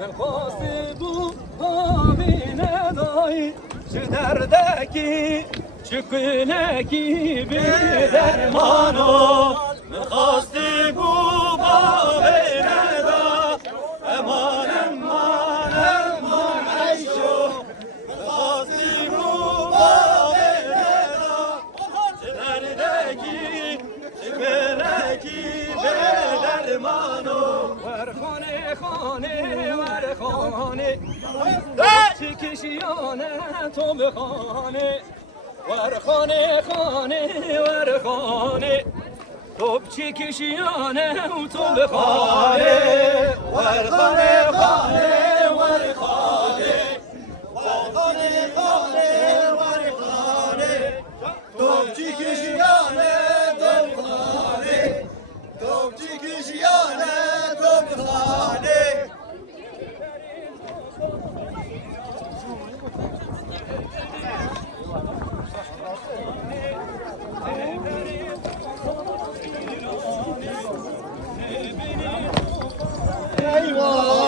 من خواستی بود همینه دایی چه دردکی چه کنکی بی درمانو من خواستی بود همینه دا امان امان امان عیشو من خواستی بود همینه دا چه دردکی چه کنکی بی درمانو ور خانه خانه ور خانه چه کشیانه تو به خانه ور خانه خانه ور خانه تو چه کشیانه تو به خانه ور خانه خانه ور خانه ور خانه خانه ور خانه تو چه کشیانه تو به خانه تو چه کشیانه تو به خانه eyvah